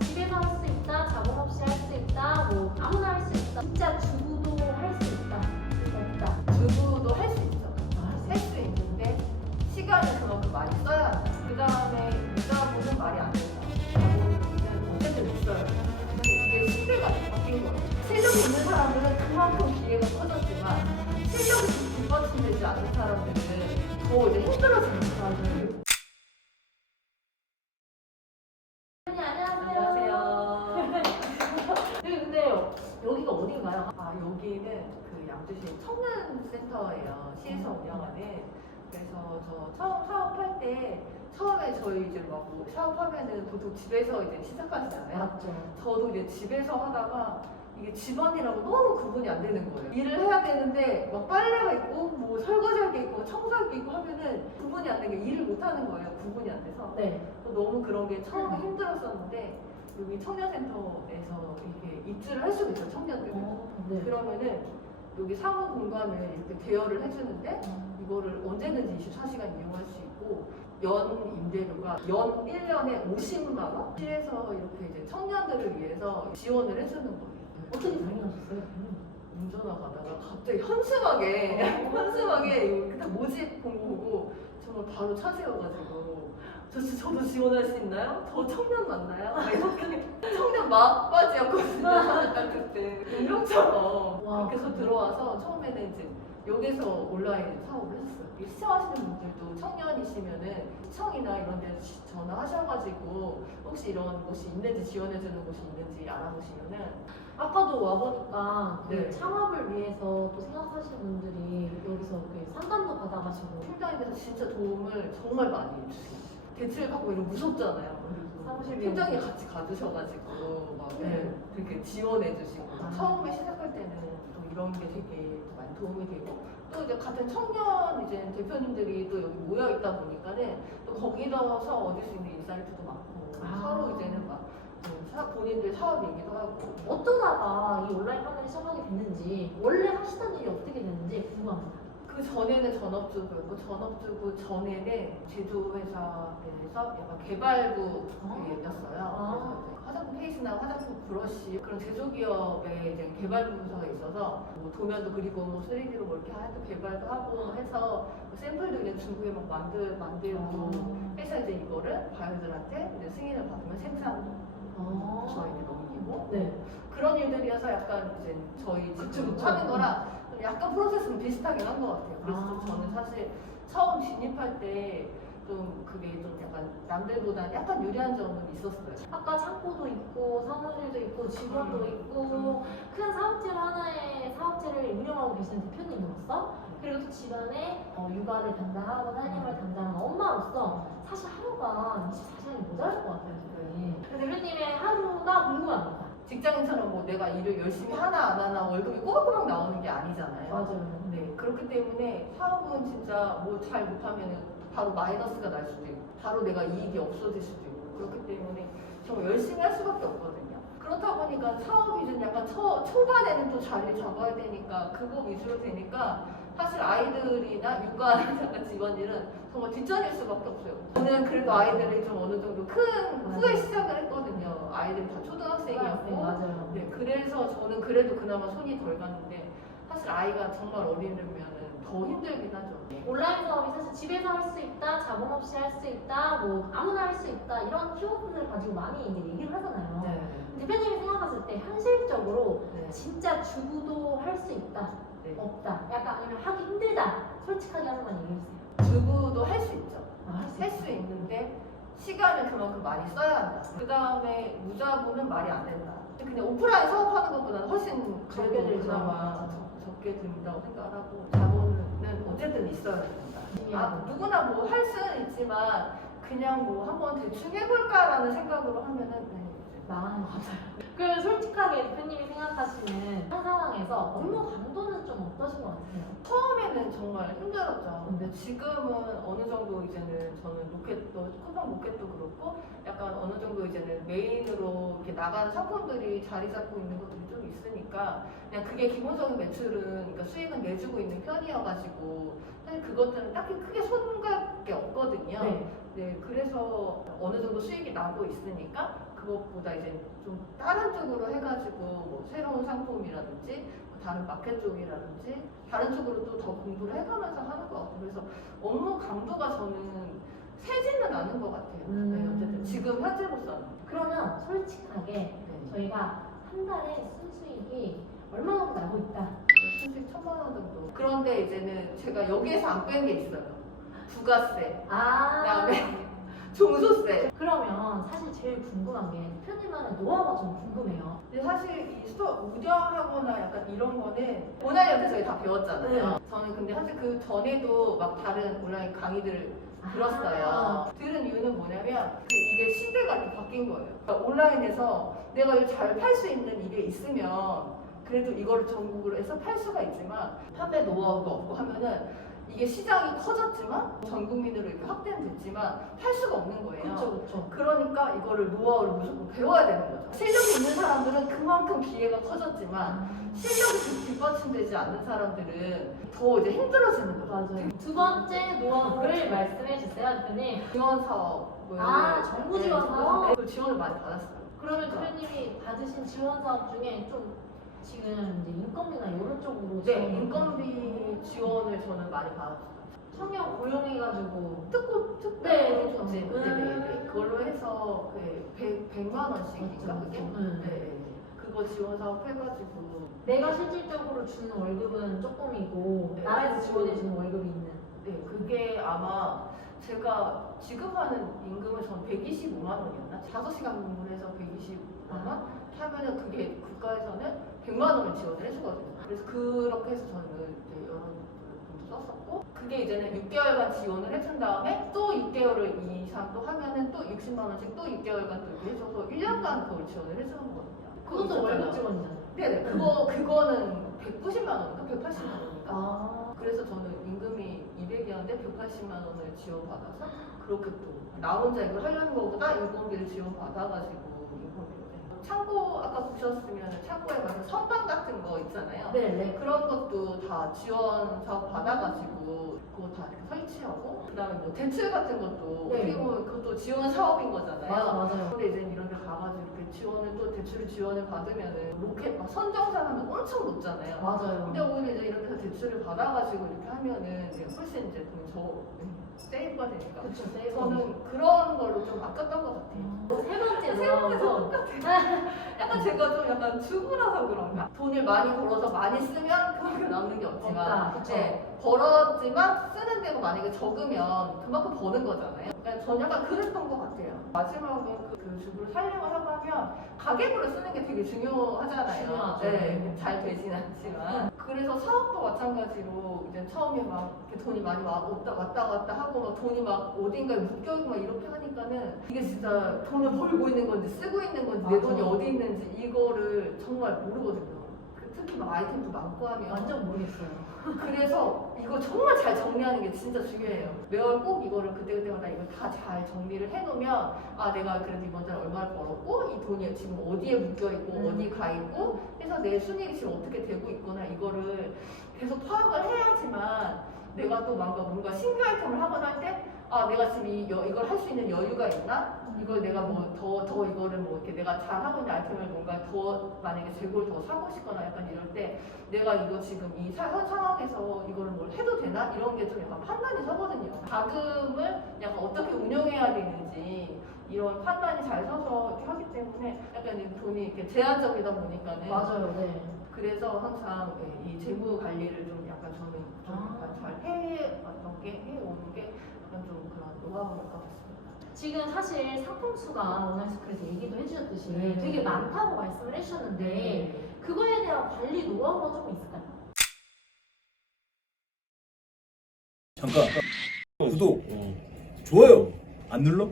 집에서 할 수 있다, 작업 없이 할 수 있다, 뭐 아무나 할 수 있다. 진짜 주부도 할 수 있다, 없다. 주부도 할 수 있죠. 할 수 있는데 시간을 그만큼 많이 써야 한다. 그 다음에 여자분은 말이 안 된다. 자본은 어쨌든 있어요. 근데 이게 시대가 바뀐 거예요. 실력이 있는 사람들은 그만큼 기회가 커졌지만 실력이 뒷받침되지 않는 사람들은 더 이제 힘들어지는 사람들. 근데 여기가 어딘가요? 여기는 그 양주시 청년센터예요. 시에서 운영하는. 그래서 저 처음 사업할 때 처음에 저희 이제 막뭐 사업하면은 보통 집에서 이제 시작하시잖아요. 맞죠. 저도 이제 집에서 하다가 이게 집안이라고 너무 구분이 안 되는 거예요. 일을 해야 되는데 막 빨래가 있고 뭐 설거지할 게 있고 청소할 게 있고 하면은 구분이 안 되는 게 일을 못 하는 거예요. 구분이 안 돼서. 네. 너무 그런 게 처음에 힘들었었는데 여기 청년센터에서 이렇게 입주를 할 수가 있어요. 청년들. 네. 그러면은 여기 사무 공간을 이렇게 대여를 해주는데 이거를 언제든지 24시간 이용할 수 있고 연 임대료가 연 1년에 50만 원? 시에서 이렇게 이제 청년들을 위해서 지원을 해주는 거예요. 어떻게 다녀오셨어요? 운전하다가 갑자기 현수막에 이거 딱 모집 공고 보고 정말 바로 차 세워가지고 저도 지원할 수 있나요? 저 청년 맞나요? 막 이렇게 청년 막바지였거든요. 약간 그때 운명처럼 와, 그렇게 해서 들어와서 처음에는 이제 여기서 온라인 사업을 했어요. 시청하시는 분들도 청년이시면은 시청이나 이런 데 전화하셔가지고 혹시 이런 곳이 있는지 지원해주는 곳이 있는지 알아보시면은 아까도 와보니까 그 네. 창업을 위해서 또 생각하시는 분들이 여기서 그 상담도 받아가시고 팀장님께서 진짜 도움을 정말 많이 해주세요. 대출 받고 이런 무섭잖아요. 사무실 팀장님 같이 가주셔가지고 막 그렇게 지원해주시고 처음에 시작할 때는 또 이런 게 되게 많이 도움이 되고 또 이제 같은 청년 이제 대표님들이 또 여기 모여 있다 보니까는 또 거기서 얻을 수 있는 인사이트도 많고 서로 이제는 막 본인들 사업 얘기도 하고 어쩌다가 이 온라인 판넬이 시작하게 됐는지 원래 하시던 일이 어떻게 됐는지 궁금합니다. 그 전에는 전업주부였고 전업주부 전에는 제조회사에서 약간 개발부였어요. 그래서 이제 화장품 페이스나 화장품 브러쉬 그런 제조기업에 이제 개발부 부서가 있어서 뭐 도면도 그리고 뭐 3D로 뭐 이렇게 하도 개발도 하고 해서 샘플도 그냥 중국에 막 만들고 해서 이제 이거를 바이오들한테 이제 승인을 받으면 생산 저희한테 넘기고 네. 그런 일들이어서 약간 이제 저희 지금 그쵸. 하는 거랑 좀 약간 프로세스는 비슷하긴 한 것 같아요. 그래서 좀 저는 사실 처음 진입할 때 좀 그게 좀 약간 남들보다 약간 유리한 점은 있었어요. 아까 창고도 있고 사무실도 있고 직원도 있고 큰 사업체 하나의 사업체를 운영하고 계시는 대표님으로서 그리고 또 집안에 육아를 담당하고 살림을 담당하는 엄마로서 사실 하루가 24시간이 모자랄 것 같아요 지금. 대표님의 하루가 궁금합니다. 직장인처럼 뭐 내가 일을 열심히 하나 안 하나 월급이 꼬박꼬박 나오는 게 아니잖아요. 맞아요. 네, 그렇기 때문에 사업은 진짜 뭐 잘 못하면 바로 마이너스가 날 수도 있고 바로 내가 이익이 없어질 수도 있고 그렇기 때문에 정말 열심히 할 수밖에 없거든요. 그렇다 보니까 사업이 좀 약간 초반에는 또 자리를 잡아야 되니까 그거 위주로 되니까 사실 아이들이나 육아나 잠깐 집안일은 정말 뒷전일 수밖에 없어요. 저는 그래도 아이들이 좀 어느 정도 큰 후에 시작을 했거든요. 아이들이 다 초등학생이었고 맞아요. 네, 그래서 저는 그래도 그나마 손이 덜 갔는데 사실 아이가 정말 어리면 더 힘들긴 하죠. 온라인 사업이 사실 집에서 할 수 있다, 자본 없이 할 수 있다, 뭐 아무나 할 수 있다 이런 키워드를 가지고 많이 이제 얘기를 하잖아요. 네. 대표님이 생각하실 때 현실적으로 네. 진짜 주부도 할 수 있다, 네. 없다, 약간 아니면 하기 힘들다, 솔직하게 하나만 얘기해주세요. 주부도 할 수 있죠. 할수 할 수 있는데 시간을 그만큼 많이 써야 한다. 그 다음에 무자본은 말이 안 된다. 그냥 오프라인 사업하는 것보다는 훨씬 적게 그래도 들죠. 그나마 적게 든다고 생각하고 자본은 어쨌든 있어야 된다. 누구나 뭐 할 수는 있지만 그냥 뭐 한번 대충 해볼까라는 생각으로 하면은 망하는 것 같아요. 그러면 솔직하게 대표님이 생각하시는 한 상황에서 업무 강도는 좀 어떠신 것 같아요? 처음에는 정말 힘들었죠. 근데 지금은 어느 정도 이제는 저는 로켓도, 쿠팡 로켓도 그렇고 약간 어느 정도 이제는 메인으로 이렇게 나가는 상품들이 자리 잡고 있는 것들이 좀 있으니까 그냥 그게 기본적인 매출은, 그러니까 수익은 내주고 있는 편이어가지고 사실 그것들은 딱히 크게 손갈 게 없거든요. 네. 네, 그래서 어느 정도 수익이 나고 있으니까 그것보다 이제 좀 다른 쪽으로 해가지고 뭐 새로운 상품이라든지 뭐 다른 마켓 쪽이라든지 다른 쪽으로 또 더 공부를 해가면서 하는 것 같아요. 그래서 업무 강도가 저는 세지는 않은 것 같아요. 네, 어쨌든 지금 현재로서는. 그러면 솔직하게 네. 저희가 한 달에 순수익이 얼마 정도 나고 있다. 수익 1,000만 원 정도. 그런데 이제는 제가 여기에서 안 뺀 게 있어요. 부가세, 아. 그다음에 종소세. 그러면 사실 제일 궁금한 게 대표님만의 노하우가 좀 궁금해요. 근데 사실 이 스토어 운영하거나 약간 이런 거는 모나리한테 저희 다 배웠잖아요. 네. 저는 근데 사실 그 전에도 막 다른 온라인 강의들을 들었어요. 아. 들은 이유는 뭐냐면 이게 시대가 이렇게 바뀐 거예요. 그러니까 온라인에서 내가 이걸 잘 팔 수 있는 이게 있으면 그래도 이거를 전국으로 해서 팔 수가 있지만 판매 노하우가 없고 하면은 이게 시장이 커졌지만 전 국민으로 이렇게 확대는 됐지만 팔 수가 없는 거예요. 그렇죠. 그러니까 이거를 노하우를 무조건 배워야 되는 거죠. 실력이 있는 사람들은 그만큼 기회가 커졌지만 실력이 뒷받침되지 않는 사람들은 더 이제 힘들어지는 거죠. 맞아요. 두 번째 노하우를 말씀해 주세요, 대표님. 지원 사업을 정부 지원 사업? 그 지원을 많이 받았어요. 그러면 대표님이 받으신 지원 사업 중에 좀 지금 이제 인건비나 이런 쪽으로 네, 지원을 인건비 지원을 저는 많이 받았어요. 청년 고용해가지고 특고 네, 조직 네네네 그걸로 해서 그 100만 원씩인가 그렇죠. 그게 네. 네 그거 지원 사업 해가지고 내가 실질적으로 주는 월급은 조금이고 네. 나라에서 지원해주는 월급이 있는. 네 그게 아마 제가 지급하는 임금은 전 125만 원이었나? 5시간 근무를 해서 125만 원? 하면은 그게 국가에서는 100만 원을 지원을 해주거든요. 그래서 그렇게 해서 저는 이제 여러 돈도 썼었고 그게 이제는 6개월간 지원을 해준 다음에 또 6개월을 이상 또 하면은 또 60만 원씩 또 6개월간 또 이렇게 해줘서 1년간 그걸 지원을 해주는 거거든요. 그것도 월급 지원이잖아요. 네네 그거는 190만 원인가 180만 원인가. 아, 그래서 저는 임금이 200이었는데 180만 원을 지원받아서 그렇게 또 나 혼자 이걸 하려는 것보다 인건비를 지원받아가지고 인건비를 창고 아까 보셨으면 창고에 가서 선반 같은 거 있잖아요. 네네. 그런 것도 다 지원 사업 받아가지고 그거 다 이렇게 설치하고 그다음에 뭐 대출 같은 것도 네. 어떻게 보면 그것도 지원 사업인 거잖아요. 맞아요. 근데 이제 이런 데 가가지고 이렇게 지원을 또 대출을 지원을 받으면은 로켓 막 선정산 하면 엄청 높잖아요. 맞아요. 근데 오히려 이제 이런 데서 대출을 받아가지고 이렇게 하면은 이제 훨씬 이제 돈이 세이브가 되니까. 그쵸, 저는 그런 걸로 좀 아꼈던 것 같아요. 세 번째 세 번째 노하우도 약간 제가 좀 약간 주부라서 그런가? 돈을 많이 벌어서 많이 쓰면 그만큼 남는 게 없지만 없다, 그쵸. 네, 벌었지만 쓰는 데가 만약에 적으면 그만큼 버는 거잖아요. 그러니까 저는 약간 그랬던 것 같아요. 마지막은 그 주부를 살림을 하려면 가계부를 쓰는 게 되게 중요하잖아요. 중요하죠. 네, 잘 되진 않지만. 그래서 사업도 마찬가지로 이제 처음에 막 이렇게 돈이 많이 왔다 갔다 하고 막 돈이 막 어딘가에 묶여있고 막 이렇게 하니까는 이게 진짜 돈을 벌고 있는 건지 쓰고 있는 건지 내 맞아. 돈이 어디 있는지 이거를 정말 모르거든요. 특히 막 아이템도 많고 하면 완전 모르겠어요. 그래서 이거 정말 잘 정리하는 게 진짜 중요해요. 매월 꼭 이거를 그때그때마다 이걸 다 잘 정리를 해놓으면 아 내가 그래도 이번 달에 얼마를 벌었고 이 돈이 지금 어디에 묶여있고 어디 가 있고 해서 내 순이익이 지금 어떻게 되고 있구나 이거를 계속 파악을 해야지만 내가 또 뭔가 신규 아이템을 하거나 할 때 아 내가 지금 이걸 할 수 있는 여유가 있나? 이걸 내가 뭐 더 이거를 뭐 이렇게 내가 잘 하고 있는 아이템을 뭔가 더 만약에 재고를 더 사고 싶거나 약간 이럴 때 내가 이거 지금 이 현 상황에서 이거를 뭘 해도 되나? 이런 게 좀 약간 판단이 서거든요. 자금을 약간 어떻게 운영해야 되는지 이런 판단이 잘 서서 이렇게 하기 때문에 약간 이 돈이 이렇게 제한적이다 보니까는 맞아요, 네. 그래서 항상 이 재무 관리를 좀 약간 저는 좀 약간 잘 해왔던 게 해오는 게 약간 좀 그런 노하우인 것 같습니다. 지금 사실 상품 수가 온라인스쿨에서 얘기도 해주셨듯이 네. 되게 많다고 말씀을 해주셨는데 그거에 대한 관리 노하우가 좀 있을까요? 잠깐 구독 좋아요 안 눌러?